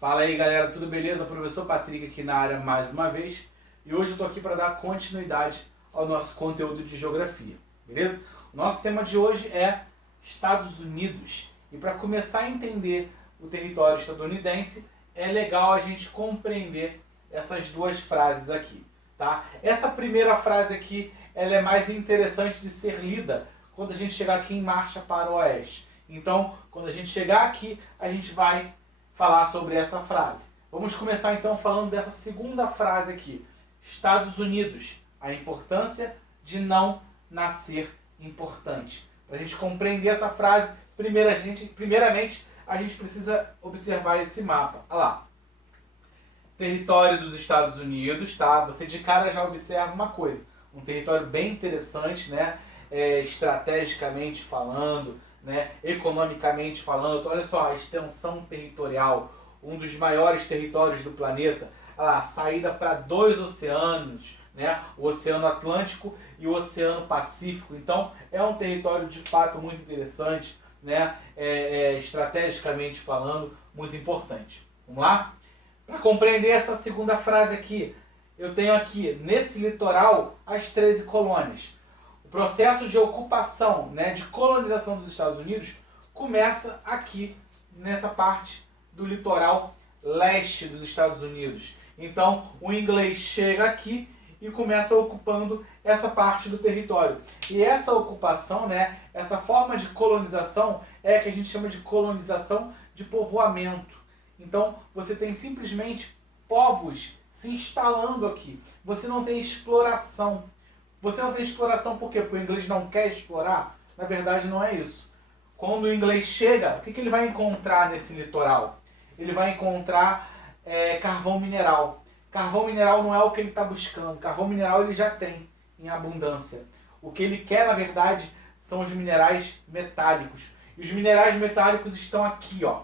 Fala aí galera, tudo beleza? Professor Patrick aqui na área mais uma vez e hoje eu estou aqui para dar continuidade ao nosso conteúdo de geografia, beleza? O nosso tema de hoje é Estados Unidos e para começar a entender o território estadunidense é legal a gente compreender essas duas frases aqui, tá? Essa primeira frase aqui ela é mais interessante de ser lida quando a gente chegar aqui em Marcha para o Oeste. Então, quando a gente chegar aqui, a gente vai falar sobre essa frase. Vamos começar então falando dessa segunda frase aqui. Estados Unidos, a importância de não nascer importante. Para a gente compreender essa frase, primeiramente a gente precisa observar esse mapa. Olha lá. Território dos Estados Unidos, tá? Você de cara já observa uma coisa. Um território bem interessante, né? Estrategicamente falando, né, economicamente falando. Então, olha só, a extensão territorial, um dos maiores territórios do planeta, a saída para dois oceanos, né, o Oceano Atlântico e o Oceano Pacífico. Então é um território de fato muito interessante, né, estrategicamente falando, muito importante. Vamos lá? Para compreender essa segunda frase aqui, eu tenho aqui, nesse litoral, as 13 colônias. O processo de ocupação, né, de colonização dos Estados Unidos começa aqui, nessa parte do litoral leste dos Estados Unidos. Então, o inglês chega aqui e começa ocupando essa parte do território. E essa ocupação, né, essa forma de colonização é a que a gente chama de colonização de povoamento. Então, você tem simplesmente povos se instalando aqui. Você não tem exploração. Você não tem exploração por quê? Porque o inglês não quer explorar? Na verdade não é isso. Quando o inglês chega, o que ele vai encontrar nesse litoral? Ele vai encontrar carvão mineral. Carvão mineral não é o que ele está buscando. Carvão mineral ele já tem em abundância. O que ele quer, na verdade, são os minerais metálicos. E os minerais metálicos estão aqui, ó,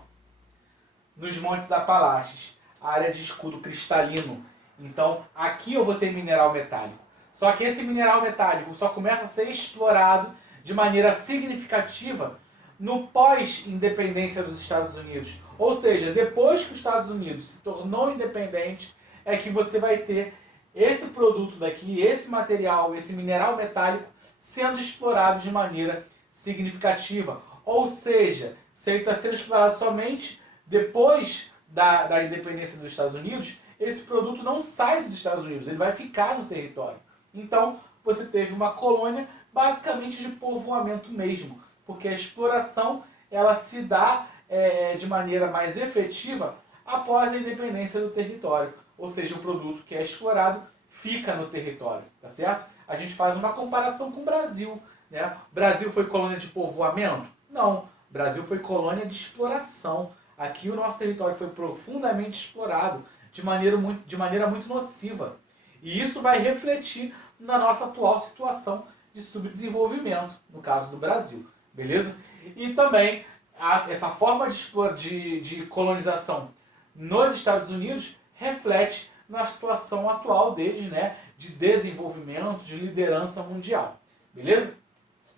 nos Montes Apalaches. A área de escudo cristalino. Então, aqui eu vou ter mineral metálico. Só que esse mineral metálico só começa a ser explorado de maneira significativa no pós-independência dos Estados Unidos. Ou seja, depois que os Estados Unidos se tornou independente, é que você vai ter esse produto daqui, esse material, esse mineral metálico sendo explorado de maneira significativa. Ou seja, se ele está sendo explorado somente depois da independência dos Estados Unidos, esse produto não sai dos Estados Unidos, ele vai ficar no território. Então, você teve uma colônia basicamente de povoamento mesmo, porque a exploração ela se dá de maneira mais efetiva após a independência do território. Ou seja, o produto que é explorado fica no território, tá certo? A gente faz uma comparação com o Brasil, né? O Brasil foi colônia de povoamento? Não. O Brasil foi colônia de exploração. Aqui o nosso território foi profundamente explorado de maneira muito nociva. E isso vai refletir na nossa atual situação de subdesenvolvimento, no caso do Brasil, beleza? E também essa forma de colonização nos Estados Unidos reflete na situação atual deles, né, de desenvolvimento, de liderança mundial, beleza?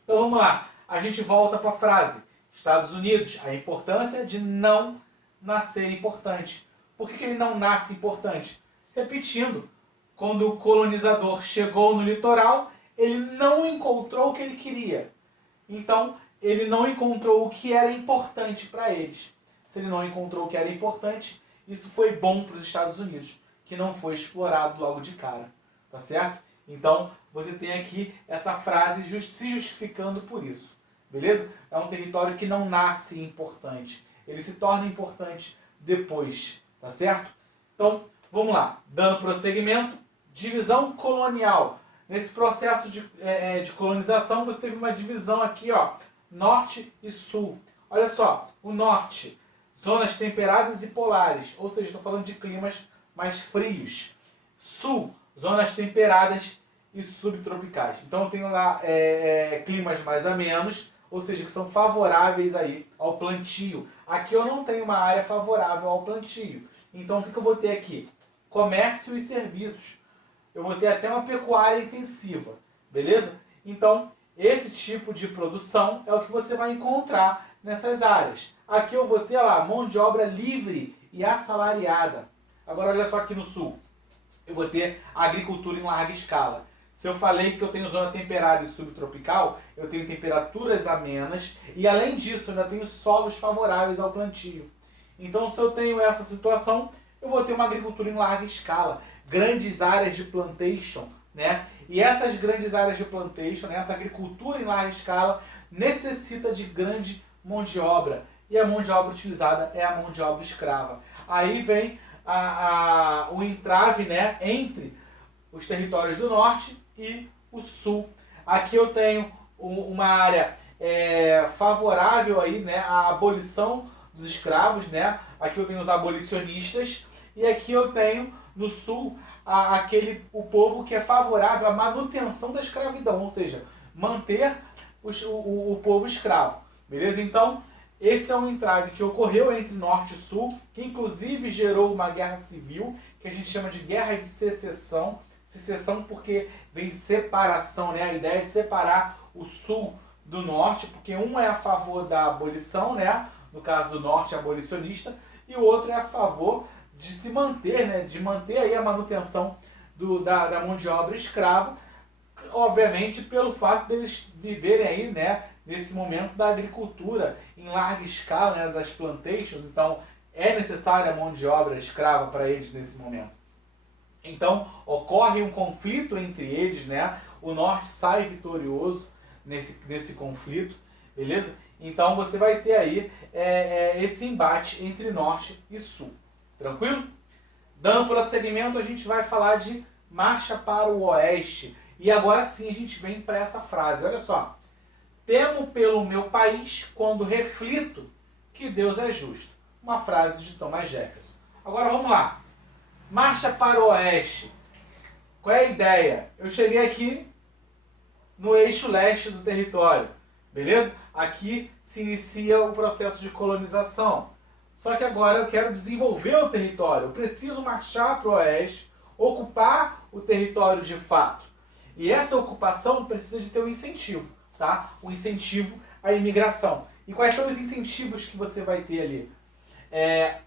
Então vamos lá, a gente volta para a frase, Estados Unidos, a importância de não nascer importante. Por que ele não nasce importante? Repetindo, quando o colonizador chegou no litoral, ele não encontrou o que ele queria. Então, ele não encontrou o que era importante para eles. Se ele não encontrou o que era importante, isso foi bom para os Estados Unidos, que não foi explorado logo de cara. Tá certo? Então, você tem aqui essa frase se justificando por isso. Beleza? É um território que não nasce importante. Ele se torna importante depois. Tá certo? Então, vamos lá. Dando prosseguimento, divisão colonial. Nesse processo de colonização, você teve uma divisão aqui, ó, norte e sul. Olha só, o norte, zonas temperadas e polares, ou seja, estou falando de climas mais frios. Sul, zonas temperadas e subtropicais. Então eu tenho lá climas mais amenos, ou seja, que são favoráveis aí ao plantio. Aqui eu não tenho uma área favorável ao plantio. Então o que eu vou ter aqui? Comércio e serviços. Eu vou ter até uma pecuária intensiva, beleza? Então, esse tipo de produção é o que você vai encontrar nessas áreas. Aqui eu vou ter lá mão de obra livre e assalariada. Agora olha só aqui no sul, eu vou ter agricultura em larga escala. Se eu falei que eu tenho zona temperada e subtropical, eu tenho temperaturas amenas e além disso eu ainda tenho solos favoráveis ao plantio. Então se eu tenho essa situação, eu vou ter uma agricultura em larga escala, grandes áreas de plantation, né? E essas grandes áreas de plantation, essa agricultura em larga escala, necessita de grande mão de obra. E a mão de obra utilizada é a mão de obra escrava. Aí vem o entrave, né, entre os territórios do norte e o sul. Aqui eu tenho uma área favorável aí, né, à abolição dos escravos, né? Aqui eu tenho os abolicionistas e aqui eu tenho no sul o povo que é favorável à manutenção da escravidão, ou seja, manter o povo escravo. Beleza? Então, esse é um entrave que ocorreu entre norte e sul, que inclusive gerou uma guerra civil, que a gente chama de guerra de secessão. Secessão porque vem de separação, né? A ideia de separar o sul do norte, porque um é a favor da abolição, né? No caso do norte, abolicionista, e o outro é a favor de se manter, né? De manter aí a manutenção da mão de obra escrava, obviamente pelo fato deles viverem aí, né? Nesse momento da agricultura em larga escala, né? Das plantations, então é necessária a mão de obra escrava para eles nesse momento. Então ocorre um conflito entre eles, né? O norte sai vitorioso nesse conflito, beleza? Então você vai ter aí esse embate entre norte e sul, tranquilo? Dando prosseguimento, a gente vai falar de marcha para o oeste. E agora sim a gente vem para essa frase, olha só. Temo pelo meu país quando reflito que Deus é justo. Uma frase de Thomas Jefferson. Agora vamos lá. Marcha para o oeste. Qual é a ideia? Eu cheguei aqui no eixo leste do território, beleza? Aqui se inicia o processo de colonização. Só que agora eu quero desenvolver o território. Eu preciso marchar para o oeste, ocupar o território de fato. E essa ocupação precisa de ter um incentivo, tá? Um incentivo à imigração. E quais são os incentivos que você vai ter ali?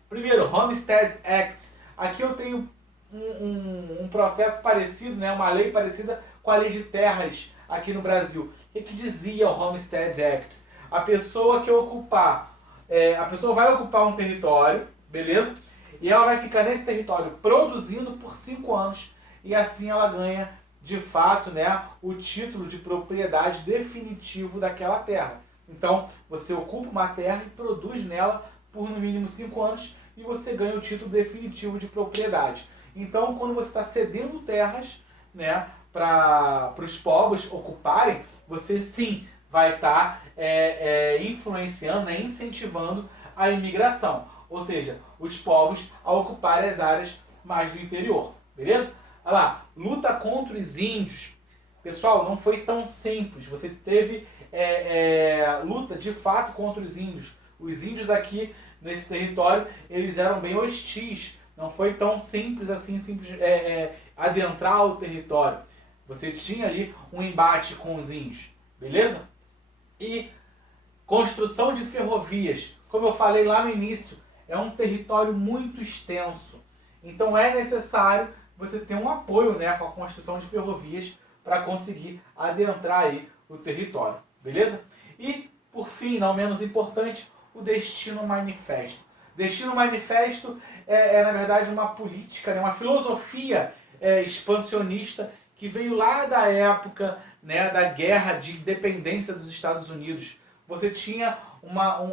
Primeiro, Homestead Act. Aqui eu tenho um processo parecido, né? Uma lei parecida com a lei de terras aqui no Brasil. O que dizia o Homestead Act? A pessoa que ocupar, a pessoa vai ocupar um território, beleza? E ela vai ficar nesse território produzindo por 5 anos e assim ela ganha, de fato, né, o título de propriedade definitivo daquela terra. Então, você ocupa uma terra e produz nela por no mínimo 5 anos e você ganha o título definitivo de propriedade. Então, quando você está cedendo terras, né, para os povos ocuparem, você sim vai estar influenciando, né, incentivando a imigração. Ou seja, os povos a ocuparem as áreas mais do interior. Beleza? Olha lá, luta contra os índios. Pessoal, não foi tão simples. Você teve luta de fato contra os índios. Os índios aqui nesse território, eles eram bem hostis. Não foi tão simples assim, adentrar o território. Você tinha ali um embate com os índios, beleza? E construção de ferrovias. Como eu falei lá no início, é um território muito extenso. Então é necessário você ter um apoio, né, com a construção de ferrovias para conseguir adentrar aí o território, beleza? E, por fim, não menos importante, o Destino Manifesto. Destino Manifesto na verdade, uma política, né, uma filosofia expansionista que veio lá da época, né, da guerra de independência dos Estados Unidos. Você tinha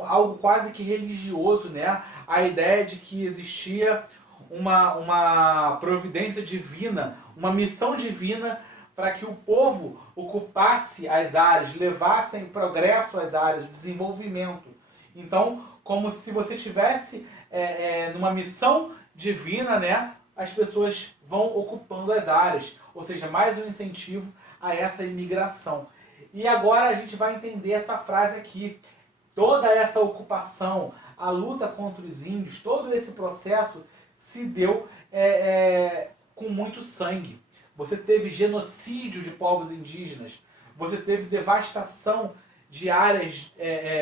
algo quase que religioso, né? A ideia de que existia uma providência divina, uma missão divina para que o povo ocupasse as áreas, levassem progresso às áreas, o desenvolvimento. Então, como se você tivesse numa missão divina, né? As pessoas vão ocupando as áreas, ou seja, mais um incentivo a essa imigração. E agora a gente vai entender essa frase aqui. Toda essa ocupação, a luta contra os índios, todo esse processo se deu com muito sangue. Você teve genocídio de povos indígenas, você teve devastação de áreas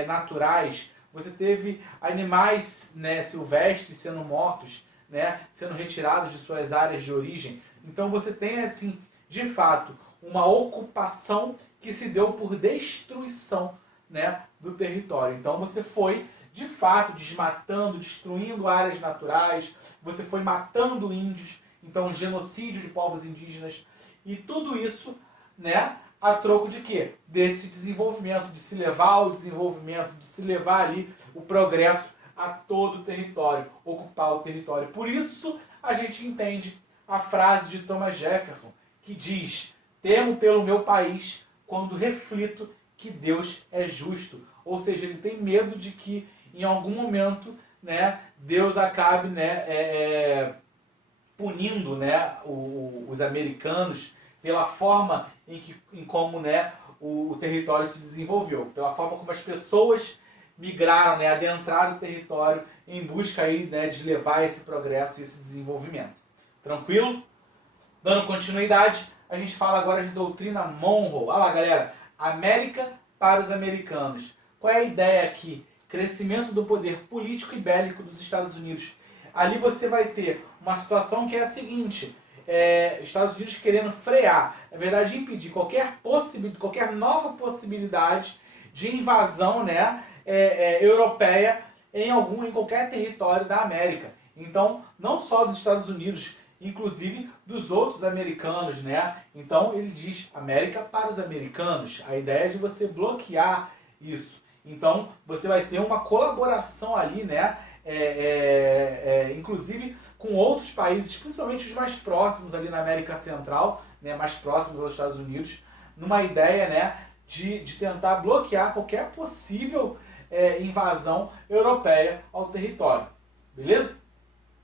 naturais, você teve animais, né, silvestres sendo mortos, né, sendo retirados de suas áreas de origem. Então você tem, assim, de fato, uma ocupação que se deu por destruição, né, do território. Então você foi, de fato, desmatando, destruindo áreas naturais, você foi matando índios, então genocídio de povos indígenas, e tudo isso, né, a troco de quê? Desse desenvolvimento, de se levar o desenvolvimento, de se levar ali o progresso a todo o território, ocupar o território. Por isso a gente entende a frase de Thomas Jefferson, que diz: temo pelo meu país quando reflito que Deus é justo. Ou seja, ele tem medo de que em algum momento, né, Deus acabe, né, punindo, né, os americanos pela forma em como, né, o território se desenvolveu, pela forma como as pessoas migraram, né, adentraram o território em busca aí, né, de levar esse progresso e esse desenvolvimento. Tranquilo? Dando continuidade, a gente fala agora de doutrina Monroe. Olha lá, galera, América para os americanos. Qual é a ideia aqui? Crescimento do poder político e bélico dos Estados Unidos. Ali você vai ter uma situação que é a seguinte: Estados Unidos querendo frear, na verdade impedir qualquer nova possibilidade de invasão, né, europeia em qualquer território da América. Então, não só dos Estados Unidos, inclusive dos outros americanos, né? Então ele diz América para os americanos. A ideia é de você bloquear isso. Então você vai ter uma colaboração ali, né? Inclusive com outros países, principalmente os mais próximos ali na América Central, né? Mais próximos aos Estados Unidos, numa ideia, né, de tentar bloquear qualquer possível invasão europeia ao território. Beleza?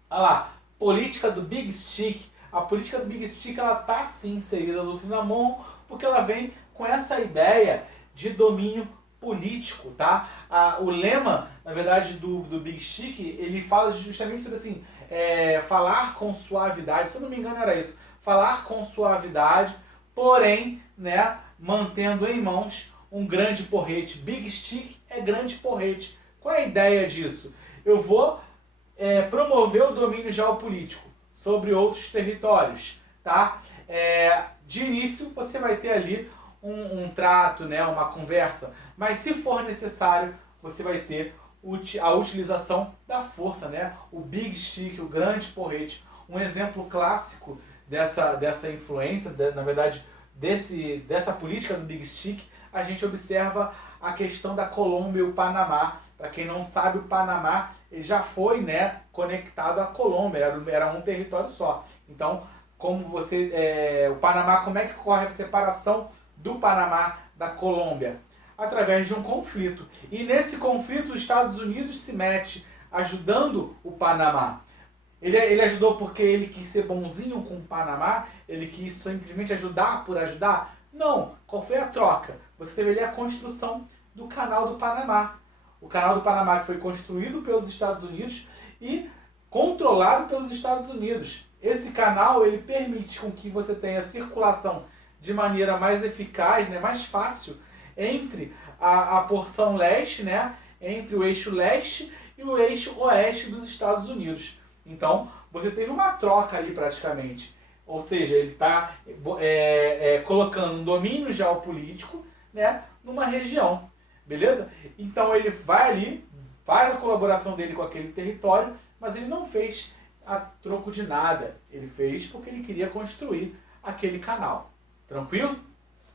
Olha lá. Política do Big Stick. A política do Big Stick, ela está sim inserida na doutrina Monroe, porque ela vem com essa ideia de domínio político, tá? O lema, na verdade, do Big Stick, ele fala justamente sobre assim, falar com suavidade, se eu não me engano era isso, falar com suavidade, porém, né, mantendo em mãos um grande porrete. Big Stick é grande porrete. Qual é a ideia disso? Eu vou promover o domínio geopolítico sobre outros territórios, tá? De início você vai ter ali um trato, né, uma conversa, mas se for necessário você vai ter a utilização da força, né? O Big Stick, o grande porrete. Um exemplo clássico dessa influência, na verdade, dessa política do Big Stick, a gente observa a questão da Colômbia e o Panamá. Para quem não sabe, o Panamá ele já foi, né, conectado à Colômbia, era um território só. Então, como o Panamá, como é que ocorre a separação do Panamá da Colômbia? Através de um conflito. E nesse conflito, os Estados Unidos se mete ajudando o Panamá. Ele ajudou porque ele quis ser bonzinho com o Panamá? Ele quis simplesmente ajudar por ajudar? Não. Qual foi a troca? Você teve ali a construção do Canal do Panamá. O Canal do Panamá que foi construído pelos Estados Unidos e controlado pelos Estados Unidos. Esse canal ele permite com que você tenha circulação de maneira mais eficaz, né, mais fácil, entre a porção leste, né, entre o eixo leste e o eixo oeste dos Estados Unidos. Então, você teve uma troca ali praticamente. Ou seja, ele está colocando um domínio geopolítico, né, numa região. Beleza? Então ele vai ali, faz a colaboração dele com aquele território, mas ele não fez a troco de nada. Ele fez porque ele queria construir aquele canal. Tranquilo?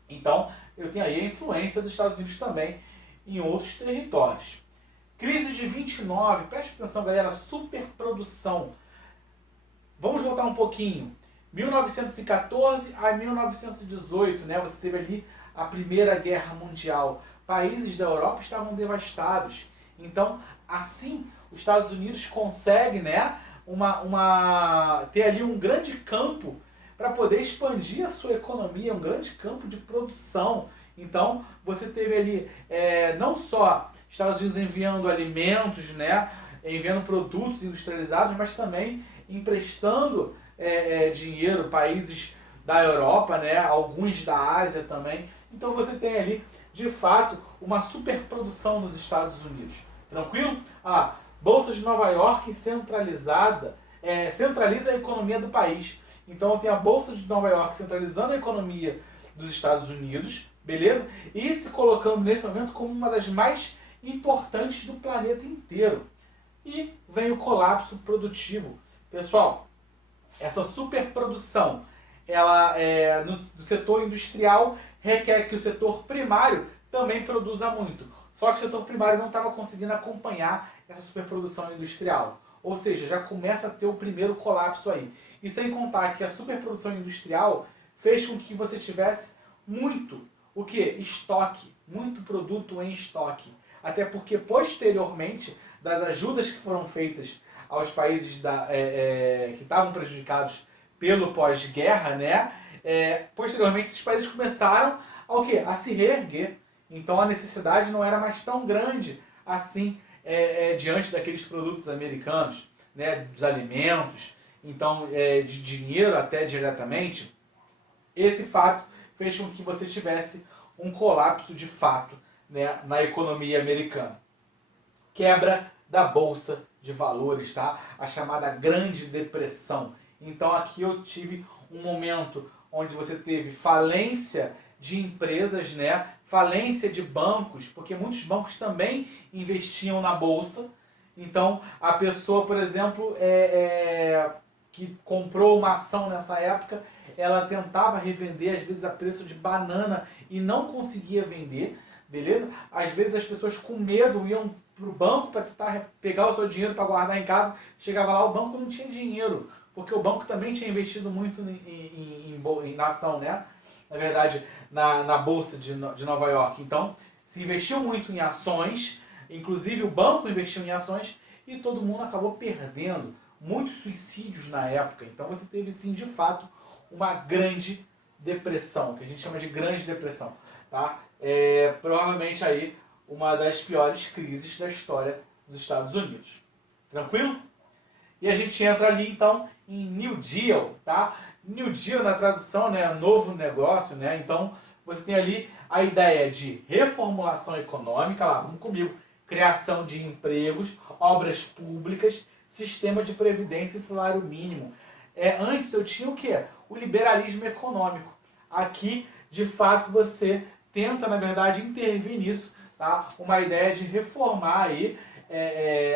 Então, eu tenho aí a influência dos Estados Unidos também em outros territórios. Crise de 29, preste atenção, galera, superprodução. Vamos voltar um pouquinho. 1914 a 1918, né? Você teve ali a Primeira Guerra Mundial. Países da Europa estavam devastados. Então, assim, os Estados Unidos conseguem, né, ter ali um grande campo para poder expandir a sua economia, um grande campo de produção. Então, você teve ali não só Estados Unidos enviando alimentos, né, enviando produtos industrializados, mas também emprestando dinheiro, países da Europa, né, alguns da Ásia também. Então, você tem ali de fato, uma superprodução nos Estados Unidos. Tranquilo? Ah, Bolsa de Nova York centraliza a economia do país. Então tem a Bolsa de Nova York centralizando a economia dos Estados Unidos, beleza? E se colocando nesse momento como uma das mais importantes do planeta inteiro. E vem o colapso produtivo. Pessoal, essa superprodução no setor industrial requer que o setor primário também produza muito. Só que o setor primário não estava conseguindo acompanhar essa superprodução industrial. Ou seja, já começa a ter o primeiro colapso aí. E sem contar que a superprodução industrial fez com que você tivesse muito, o que? Estoque, muito produto em estoque. Até porque posteriormente, das ajudas que foram feitas aos países que estavam prejudicados pelo pós-guerra, né? Posteriormente esses países começaram a se reerguer. Então a necessidade não era mais tão grande assim diante daqueles produtos americanos, né? Dos alimentos, então de dinheiro até diretamente. Esse fato fez com que você tivesse um colapso de fato, né, na economia americana. Quebra da Bolsa de Valores, tá? A chamada Grande Depressão. Então aqui eu tive um momento onde você teve falência de empresas, né? Falência de bancos, porque muitos bancos também investiam na Bolsa. Então a pessoa, por exemplo, que comprou uma ação nessa época, ela tentava revender, às vezes a preço de banana, e não conseguia vender, beleza? Às vezes as pessoas com medo iam para o banco para tentar pegar o seu dinheiro para guardar em casa, chegava lá, o banco não tinha dinheiro, porque o banco também tinha investido muito na ação, né? Na verdade, na Bolsa de Nova York. Então, se investiu muito em ações, inclusive o banco investiu em ações, e todo mundo acabou perdendo. Muitos suicídios na época. Então você teve, sim, de fato, uma grande depressão, que a gente chama de grande depressão. Tá? Provavelmente aí uma das piores crises da história dos Estados Unidos. Tranquilo? E a gente entra ali, então, em New Deal. Tá? New Deal, na tradução, né, novo negócio. Né? Então, você tem ali a ideia de reformulação econômica, lá, vamos comigo, criação de empregos, obras públicas, sistema de previdência e salário mínimo. Antes eu tinha o quê? O liberalismo econômico. Aqui, de fato, você tenta, na verdade, intervir nisso. Tá? Uma ideia de reformar aí,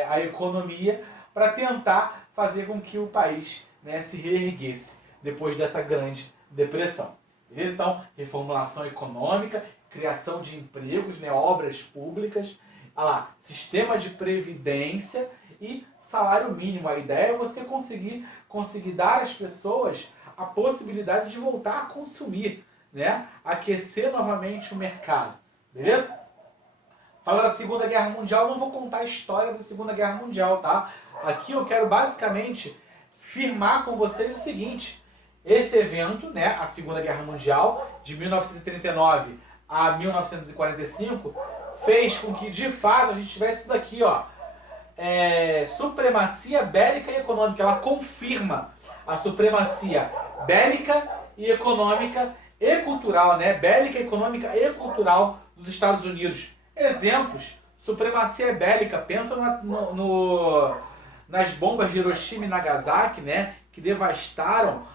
a economia para tentar fazer com que o país, né, se reerguesse depois dessa grande depressão. Beleza? Então, reformulação econômica, criação de empregos, né, obras públicas, sistema de previdência e salário mínimo. A ideia é você conseguir dar às pessoas a possibilidade de voltar a consumir, né? Aquecer novamente o mercado. Beleza? Fala da Segunda Guerra Mundial, não vou contar a história da Segunda Guerra Mundial, tá? Aqui eu quero basicamente firmar com vocês o seguinte: esse evento, né, a Segunda Guerra Mundial, de 1939 a 1945, fez com que, de fato, a gente tivesse isso daqui, ó, supremacia bélica e econômica. Ela confirma a supremacia bélica e econômica e cultural, né? Bélica, econômica e cultural dos Estados Unidos. Exemplos: supremacia bélica. Pensa nas bombas de Hiroshima e Nagasaki, né? Que devastaram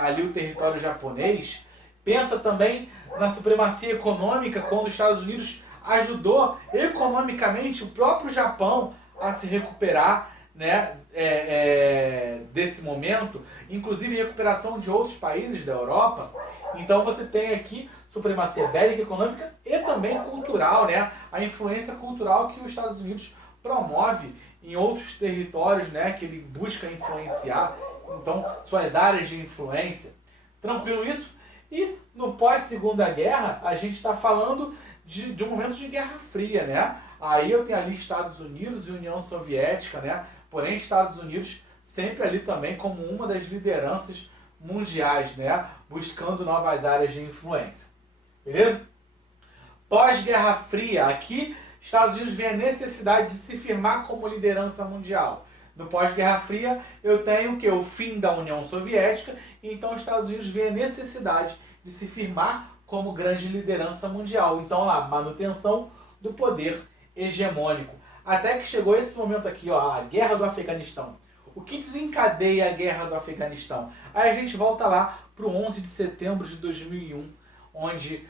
ali o território japonês. Pensa também na supremacia econômica, quando os Estados Unidos ajudou economicamente o próprio Japão a se recuperar, né, desse momento, inclusive recuperação de outros países da Europa. Então você tem aqui supremacia bélica, econômica e também cultural, né, a influência cultural que os Estados Unidos promove em outros territórios, né, que ele busca influenciar, então suas áreas de influência. Tranquilo isso? E no pós-Segunda Guerra a gente está falando de um momento de Guerra Fria, né? Aí eu tenho ali Estados Unidos e União Soviética, né? Porém, Estados Unidos sempre ali também como uma das lideranças mundiais, né? Buscando novas áreas de influência. Beleza? Pós-Guerra Fria, aqui Estados Unidos vê a necessidade de se firmar como liderança mundial. No pós-Guerra Fria, eu tenho o fim da União Soviética, e então os Estados Unidos vê a necessidade de se firmar como grande liderança mundial. Então, manutenção do poder hegemônico. até que chegou esse momento aqui, ó, a Guerra do Afeganistão. O que desencadeia a Guerra do Afeganistão? Aí a gente volta lá para o 11 de setembro de 2001, onde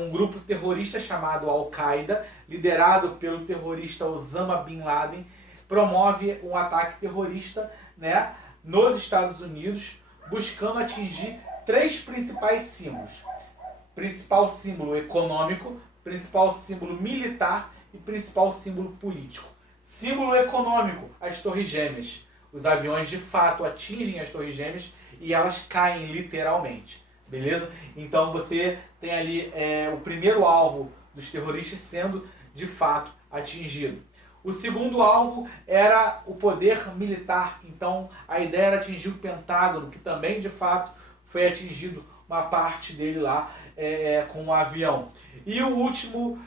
um grupo terrorista chamado Al-Qaeda, liderado pelo terrorista Osama Bin Laden, promove um ataque terrorista, né, nos Estados Unidos, buscando atingir 3 principais símbolos. Principal símbolo econômico, principal símbolo militar e principal símbolo político. Símbolo econômico, as Torres Gêmeas. Os aviões de fato atingem as Torres Gêmeas e elas caem literalmente. Beleza? Então você tem ali o primeiro alvo dos terroristas sendo de fato atingido. O segundo alvo era o poder militar. Então a ideia era atingir o Pentágono, que também de fato foi atingido uma parte dele lá com um avião. E o último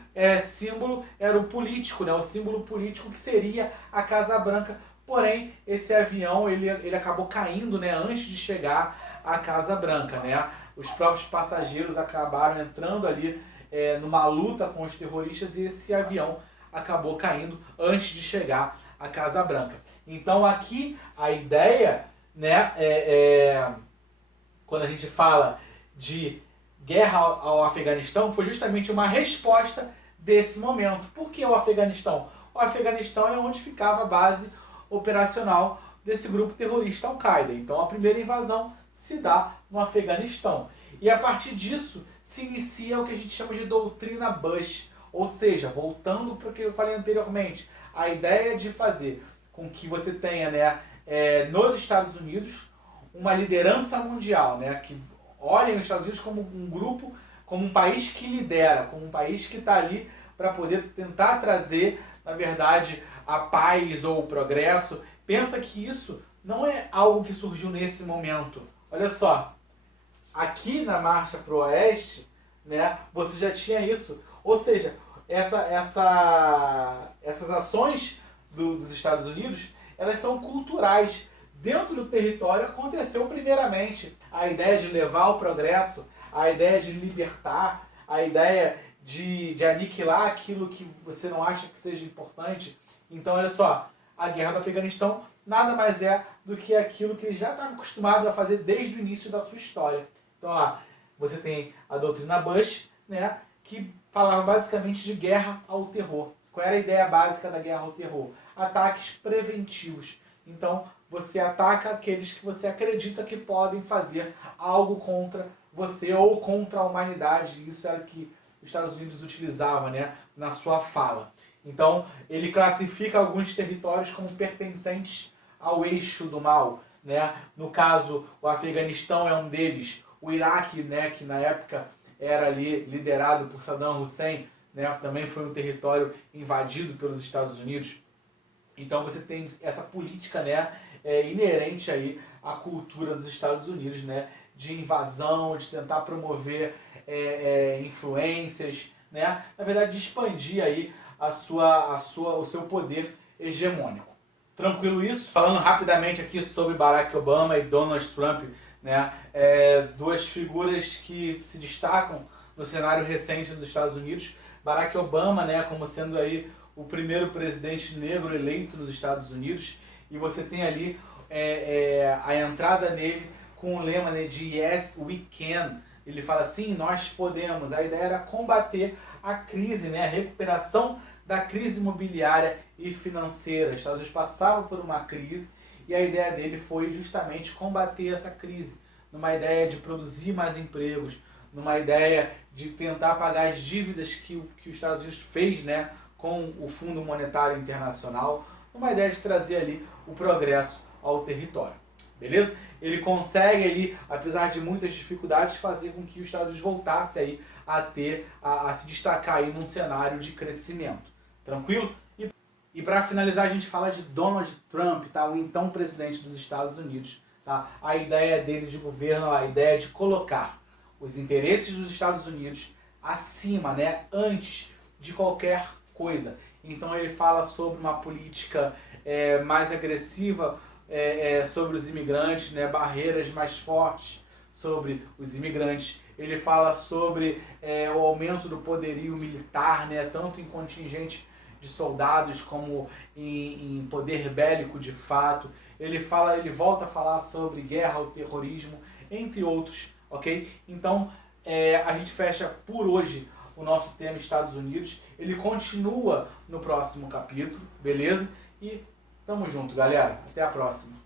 símbolo era o político, né? O símbolo político que seria a Casa Branca. Porém, esse avião ele acabou caindo, né, antes de chegar à Casa Branca, né? Os próprios passageiros acabaram entrando ali numa luta com os terroristas e esse avião acabou caindo antes de chegar à Casa Branca. Então aqui a ideia, né, quando a gente fala de guerra ao Afeganistão, foi justamente uma resposta desse momento. Por que o Afeganistão? O Afeganistão é onde ficava a base operacional desse grupo terrorista Al-Qaeda. Então a primeira invasão se dá no Afeganistão. E a partir disso se inicia o que a gente chama de doutrina Bush. Ou seja, voltando para o que eu falei anteriormente, a ideia de fazer com que você tenha, né, nos Estados Unidos uma liderança mundial, né, que olhem os Estados Unidos como um grupo, como um país que lidera, como um país que está ali para poder tentar trazer, na verdade, a paz ou o progresso. Pensa que isso não é algo que surgiu nesse momento. Olha só, aqui na Marcha para o Oeste, né, você já tinha isso. Ou seja, essas ações dos Estados Unidos, elas são culturais. Dentro do território aconteceu primeiramente a ideia de levar o progresso, a ideia de libertar, a ideia de aniquilar aquilo que você não acha que seja importante. Então, olha só, a guerra do Afeganistão nada mais é do que aquilo que ele já estava acostumado a fazer desde o início da sua história. Então, você tem a doutrina Bush, né, que falava basicamente de guerra ao terror. Qual era a ideia básica da guerra ao terror? Ataques preventivos. Então, você ataca aqueles que você acredita que podem fazer algo contra você ou contra a humanidade. Isso era o que os Estados Unidos utilizava, né, na sua fala. Então, ele classifica alguns territórios como pertencentes ao eixo do mal, né? No caso, o Afeganistão é um deles. O Iraque, né, que na época era ali liderado por Saddam Hussein, né, também foi um território invadido pelos Estados Unidos. Então você tem essa política, né, inerente aí à cultura dos Estados Unidos, né, de invasão, de tentar promover influências, né, na verdade de expandir aí o seu poder hegemônico. Tranquilo isso? Falando rapidamente aqui sobre Barack Obama e Donald Trump, né, duas figuras que se destacam no cenário recente dos Estados Unidos. Barack Obama, né, como sendo aí o primeiro presidente negro eleito nos Estados Unidos, e você tem ali a entrada nele com o lema, né, de Yes, we can. Ele fala assim, nós podemos. A ideia era combater a crise, né, a recuperação da crise imobiliária e financeira. Os Estados Unidos passavam por uma crise e a ideia dele foi justamente combater essa crise, numa ideia de produzir mais empregos, numa ideia de tentar pagar as dívidas que os Estados Unidos fez, né, com o Fundo Monetário Internacional, numa ideia de trazer ali o progresso ao território. Beleza? Ele consegue ali, apesar de muitas dificuldades, fazer com que os Estados Unidos voltasse aí a se destacar aí num cenário de crescimento. Tranquilo? E para finalizar, a gente fala de Donald Trump, tá? O então presidente dos Estados Unidos. Tá? A ideia dele de governo, a ideia de colocar os interesses dos Estados Unidos acima, né, antes de qualquer coisa. Então ele fala sobre uma política mais agressiva sobre os imigrantes, né, barreiras mais fortes sobre os imigrantes. Ele fala sobre o aumento do poderio militar, né, tanto em contingente de soldados como em poder bélico de fato. Ele volta a falar sobre guerra ao terrorismo, entre outros, ok? Então, a gente fecha por hoje o nosso tema Estados Unidos. Ele continua no próximo capítulo, beleza? E tamo junto, galera. Até a próxima.